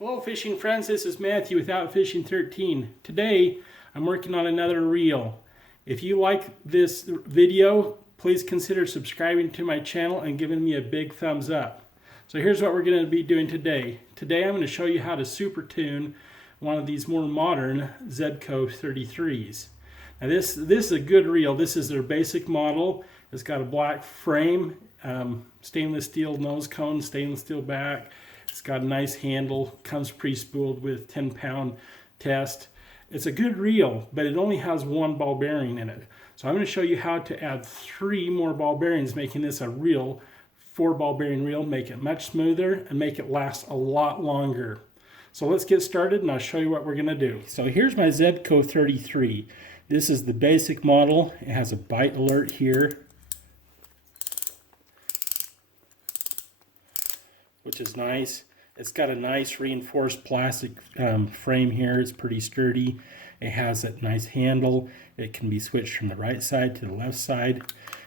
Hello fishing friends, this is Matthew with Outfishing 13. Today I'm working on another reel. If you like this video, please consider subscribing to my channel and giving me a big thumbs up. So here's what we're going to be doing today. Today I'm going to show you how to super tune one of these more modern Zebco 33s. Now this is a good reel. This is their basic model. It's got a black frame, stainless steel nose cone, stainless steel back. It's got a nice handle, comes pre-spooled with 10-pound test. It's a good reel, but it only has one ball bearing in it. So I'm going to show you how to add 3 more ball bearings, making this a real 4-ball bearing reel, make it much smoother and make it last a lot longer. So let's get started and I'll show you what we're going to do. So here's my Zebco 33. This is the basic model. It has a bite alert here, which is nice. It's got a nice reinforced plastic frame here. It's pretty sturdy. It has a nice handle. It can be switched from the right side to the left side.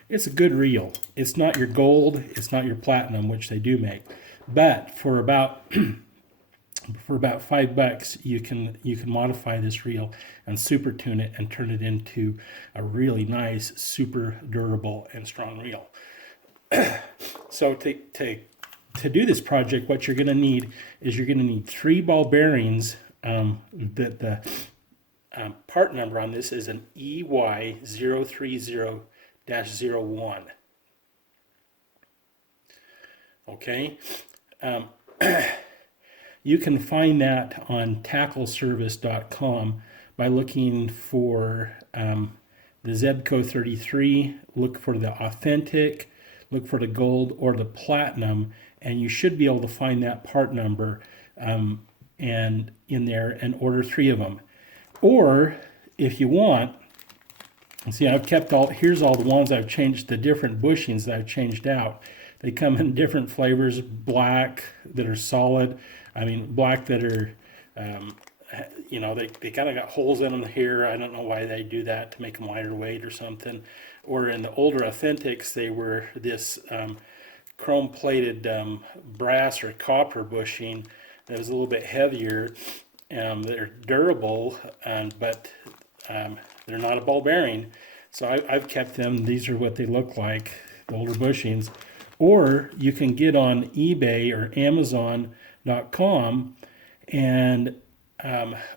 It's a good reel. It's not your gold, it's not your platinum, which they do make. But for about $5, you can modify this reel and super tune it and turn it into a really nice, super durable and strong reel. So to do this project, what you're going to need is you're going to need 3 ball bearings. The part number on this is an EY030-01. Okay. You can find that on TackleService.com by looking for the Zebco 33, look for the authentic, look for the gold or the platinum, and you should be able to find that part number and in there and order 3 of them. Or if you want, see, I've kept here's all the ones I've changed, the different bushings that I've changed out. They come in different flavors: black that are solid, black that are they kind of got holes in them here. I don't know why they do that, to make them lighter weight or something. Or in the older authentics, they were this chrome plated brass or copper bushing that was a little bit heavier. They're durable, but they're not a ball bearing. So I've kept them. These are what they look like, the older bushings. Or you can get on eBay or Amazon.com and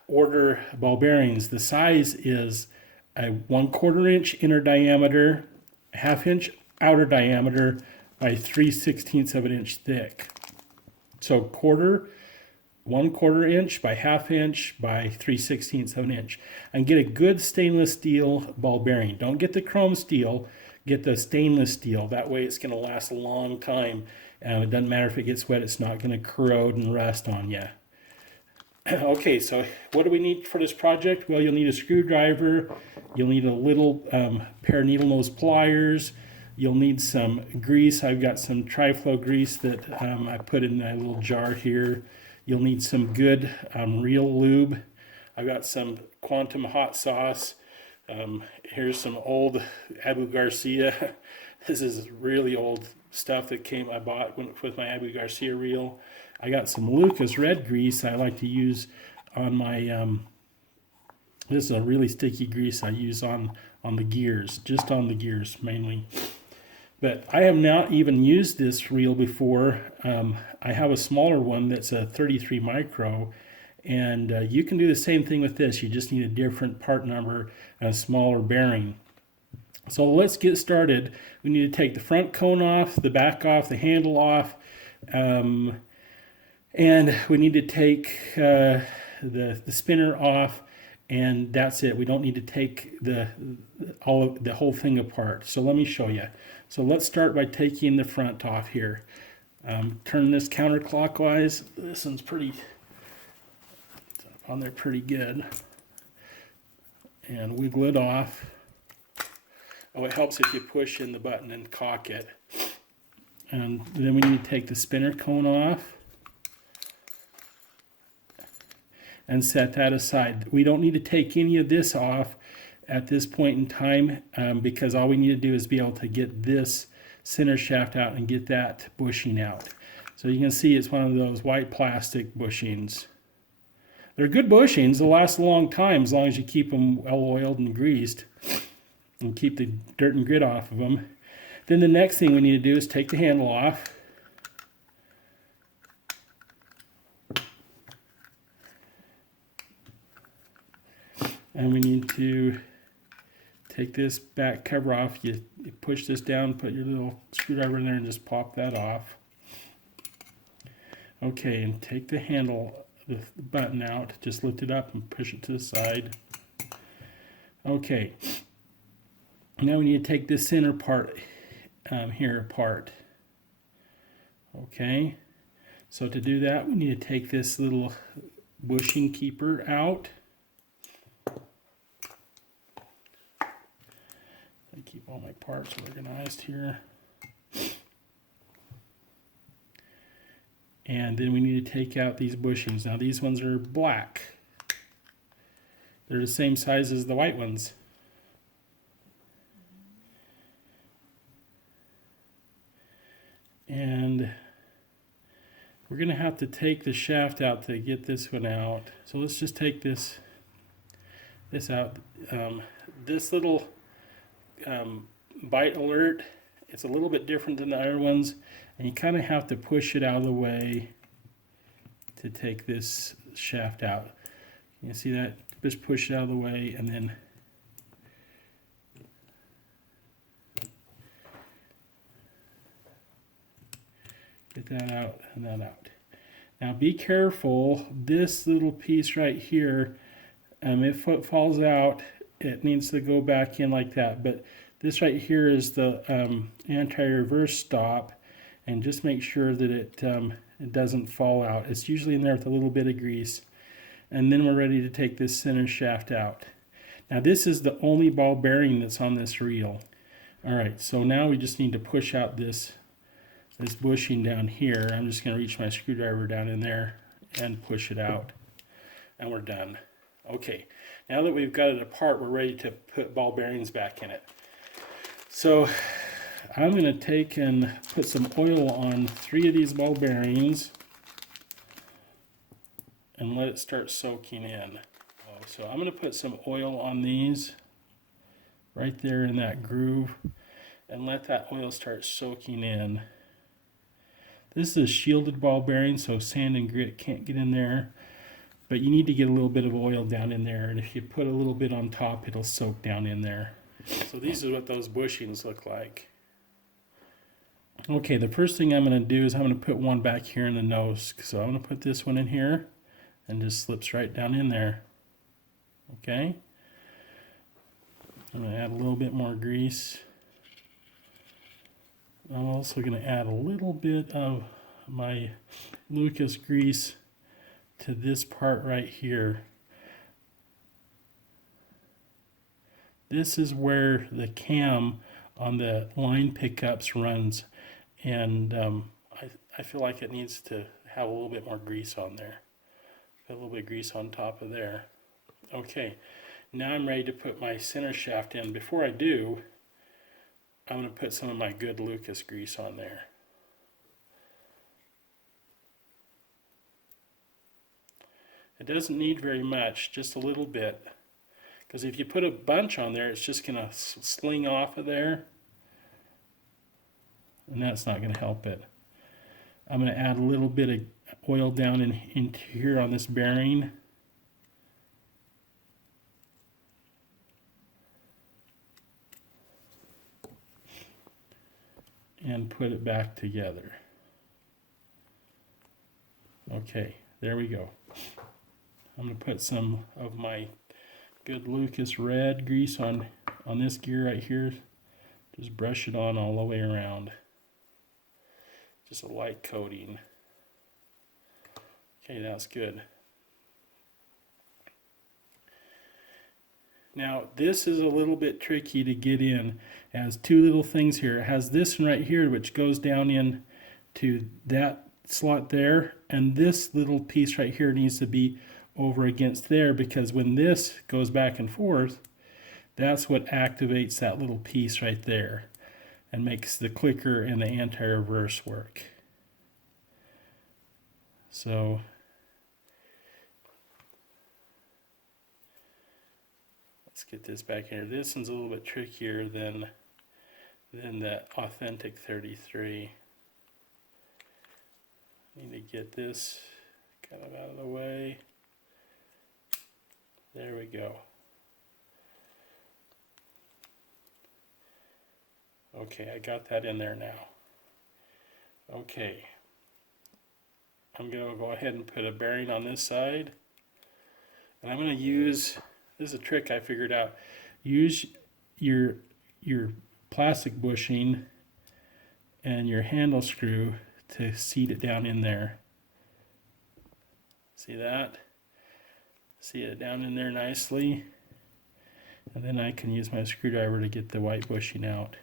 order ball bearings. The size is a 1/4 inch inner diameter, 1/2 inch outer diameter by 3/16 of an inch thick. So 1/4 inch by 1/2 inch by 3/16 of an inch. And get a good stainless steel ball bearing. Don't get the chrome steel, get the stainless steel. That way it's going to last a long time. It doesn't matter if it gets wet, it's not going to corrode and rust on you. Okay, so what do we need for this project? Well, you'll need a screwdriver, you'll need a little pair of needle nose pliers, you'll need some grease. I've got some tri-flow grease that I put in a little jar here. You'll need some good real lube. I've got some Quantum hot sauce. Here's some old Abu Garcia. This is really old stuff that I bought with my Abu Garcia reel. I got some Lucas red grease I like to use on my, this is a really sticky grease I use on the gears, just on the gears mainly. But I have not even used this reel before. I have a smaller one that's a 33 micro, and you can do the same thing with this. You just need a different part number and a smaller bearing. So let's get started. We need to take the front cone off, the back off, the handle off, and we need to take the spinner off, and that's it. We don't need to take the whole thing apart. So let me show you. So let's start by taking the front off here. Turn this counterclockwise. This one's on there pretty good. And wiggle it off. Oh, it helps if you push in the button and cock it. And then we need to take the spinner cone off and set that aside. We don't need to take any of this off at this point in time because all we need to do is be able to get this center shaft out and get that bushing out. So you can see it's one of those white plastic bushings. They're good bushings. They'll last a long time as long as you keep them well oiled and greased and keep the dirt and grit off of them. Then the next thing we need to do is take the handle off. And we need to take this back cover off. You push this down, put your little screwdriver in there and just pop that off. Okay, and take the handle, the button out, just lift it up and push it to the side. Okay, now we need to take this center part here apart. Okay, so to do that we need to take this little bushing keeper out. I keep all my parts organized here. And then we need to take out these bushings. Now these ones are black. They're the same size as the white ones. And we're going to have to take the shaft out to get this one out. So let's just take this out. This little bite alert, it's a little bit different than the other ones, and you kind of have to push it out of the way to take this shaft out. You see that? Just push it out of the way and then get that out and that out. Now be careful, this little piece right here, if it falls out, it needs to go back in like that. But this right here is the anti-reverse stop, and just make sure that it doesn't fall out. It's usually in there with a little bit of grease. And then we're ready to take this center shaft out. Now this is the only ball bearing that's on this reel. Alright, so now we just need to push out this bushing down here. I'm just going to reach my screwdriver down in there and push it out. And we're done. Okay, now that we've got it apart, we're ready to put ball bearings back in it. So I'm going to take and put some oil on 3 of these ball bearings and let it start soaking in. So I'm going to put some oil on these right there in that groove and let that oil start soaking in. This is a shielded ball bearing, so sand and grit can't get in there, but you need to get a little bit of oil down in there, and if you put a little bit on top, it'll soak down in there. So these are what those bushings look like. Okay, the first thing I'm going to do is I'm going to put one back here in the nose. So I'm going to put this one in here and just slips right down in there. Okay. I'm going to add a little bit more grease. I'm also going to add a little bit of my Lucas grease to this part right here. This is where the cam on the line pickups runs, and I feel like it needs to have a little bit more grease on there. Put a little bit of grease on top of there. Okay, now I'm ready to put my center shaft in. Before I do, I'm going to put some of my good Lucas grease on there. It doesn't need very much, just a little bit. Because if you put a bunch on there, it's just going to sling off of there. And that's not going to help it. I'm going to add a little bit of oil down into here on this bearing. And put it back together. Okay, there we go. I'm going to put some of my good Lucas red grease on this gear right here. Just brush it on all the way around. Just a light coating. Okay, that's good. Now this is a little bit tricky to get in. It has 2 little things here. It has this one right here which goes down in to that slot there, and this little piece right here needs to be over against there, because when this goes back and forth, that's what activates that little piece right there and makes the clicker and the anti-reverse work. So let's get this back here. This one's a little bit trickier than the authentic 33. Need to get this kind of out of the way. There we go. Okay, I got that in there now. Okay, I'm going to go ahead and put a bearing on this side, and I'm going to use, this is a trick I figured out, use your plastic bushing and your handle screw to seat it down in there. See that? Seat it down in there nicely, and then I can use my screwdriver to get the white bushing out.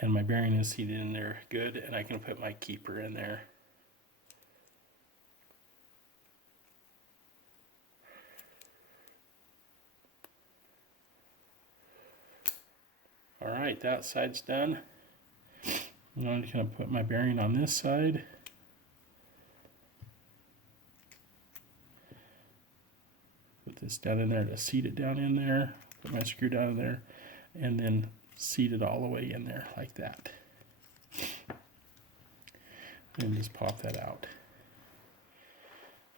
And my bearing is seated in there good, and I can put my keeper in there. All right, that side's done. Now I'm just going to put my bearing on this side. Put this down in there to seat it down in there. Put my screw down in there, and then seat it all the way in there like that. And just pop that out.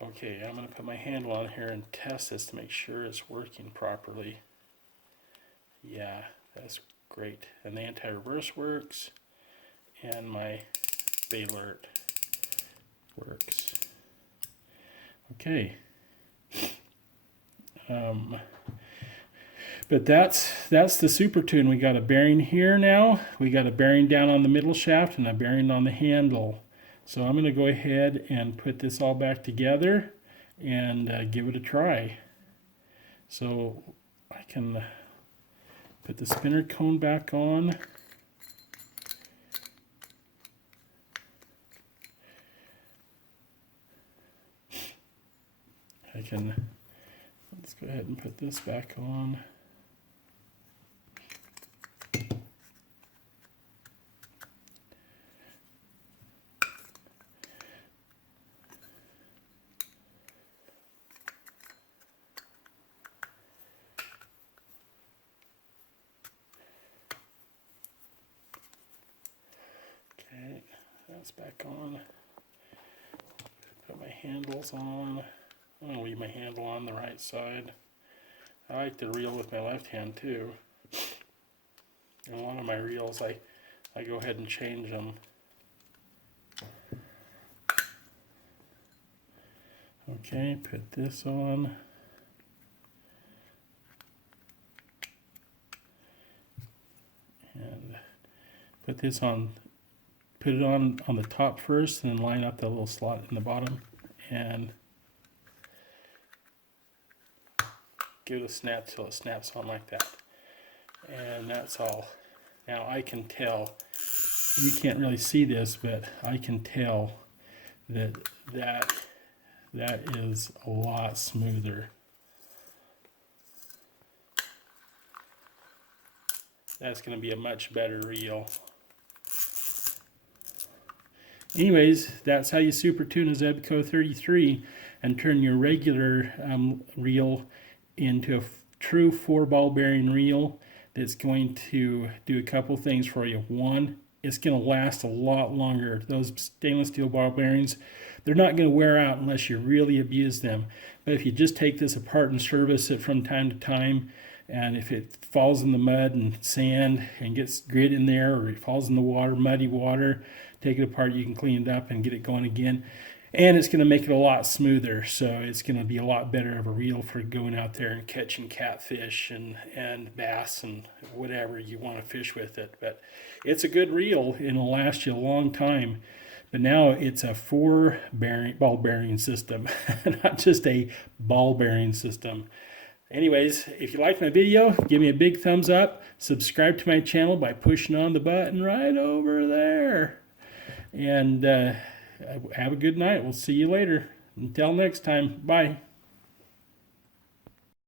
Okay, I'm going to put my handle on here and test this to make sure it's working properly. Yeah, that's great. And the anti-reverse works, and my Baylert works. Okay. But that's the Super Tune. We got a bearing here now. We got a bearing down on the middle shaft and a bearing on the handle. So I'm going to go ahead and put this all back together and give it a try. So I can put the spinner cone back on. Let's go ahead and put this back on. Okay, that's back on. Put my handles on. I'm going to leave my handle on the right side. I like to reel with my left hand too. And a lot of my reels, I go ahead and change them. Okay, put this on. And put this on, put it on the top first, and then line up the little slot in the bottom. And give it a snap till it snaps on like that. And that's all. Now I can tell, you can't really see this, but I can tell that is a lot smoother. That's going to be a much better reel. Anyways, that's how you super tune a Zebco 33 and turn your regular reel into a true 4-ball bearing reel that's going to do a couple things for you. One, it's going to last a lot longer. Those stainless steel ball bearings, they're not going to wear out unless you really abuse them. But if you just take this apart and service it from time to time, and if it falls in the mud and sand and gets grit in there, or it falls in the water, muddy water, take it apart, you can clean it up and get it going again. And it's going to make it a lot smoother, so it's going to be a lot better of a reel for going out there and catching catfish and bass and whatever you want to fish with it. But it's a good reel, and it'll last you a long time. But now it's a 4-ball bearing system, not just a ball bearing system. Anyways, if you liked my video, give me a big thumbs up. Subscribe to my channel by pushing on the button right over there. And have a good night. We'll see you later. Until next time, bye.